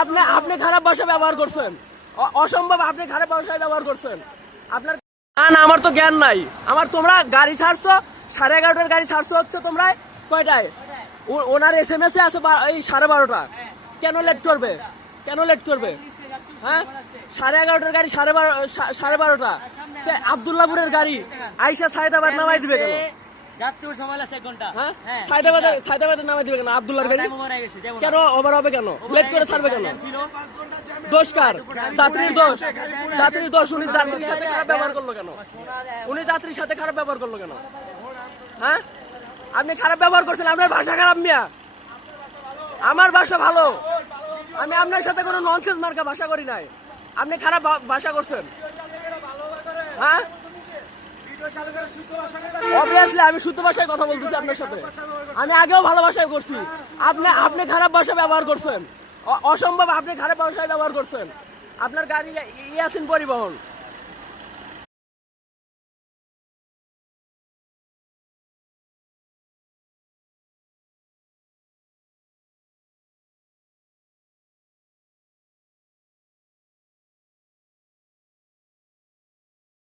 আপনি আপনি খারাপ ভাষা ব্যবহার করছেন, অসম্ভব, আপনি খারাপ ভাষা ব্যবহার করছেন। আপনার না না, আমার তো জ্ঞান নাই। আমার তোমরা গাড়ি ছাড়ছো 11:30টার গাড়ি ছাড়ছো হচ্ছে তোমরা কয়টায়? ওনার SMS এ আছে এই 12:30টা। কেন লেট করবে? কেন লেট করবে? হ্যাঁ, 11:30টার গাড়ি 12:30টা। আব্দুল্লাহপুরের গাড়ি আইসা সাইদাবাদ নামাই দিবে কেন? সাইদাবাদে নামাই দিবে কেন? আব্দুল্লাহর গাড়ি কেন ওভার হবে? কেন লেট করে ছাড়বে কেন? দোষ কার? যাত্রীর দোষ। যাত্রীর দোষ। উনি যাত্রীর সাথে খারাপ ব্যবহার করলো কেন? উনি যাত্রীর সাথে খারাপ ব্যবহার করলো কেন? হ্যাঁ, আপনি খারাপ ব্যবহার করছেন। আপনার ভাষা খারাপ মিয়া। আমার ভাষা ভালো। আমি আপনার সাথে কোনো ননসেন্স মার্কা ভাষা করি নাই। আপনি খারাপ ভাষা করছেন। হ্যাঁ, অবভিয়াসলি আমি শুদ্ধ ভাষায় কথা বলতেছি আপনার সাথে। আমি আগেও ভালো ভাষায় করছি। আপনি খারাপ ভাষা ব্যবহার করছেন, অসম্ভব, আপনি খারাপ ভাষায় ব্যবহার করছেন। আপনার গাড়ি ইয়াসিন পরিবহন।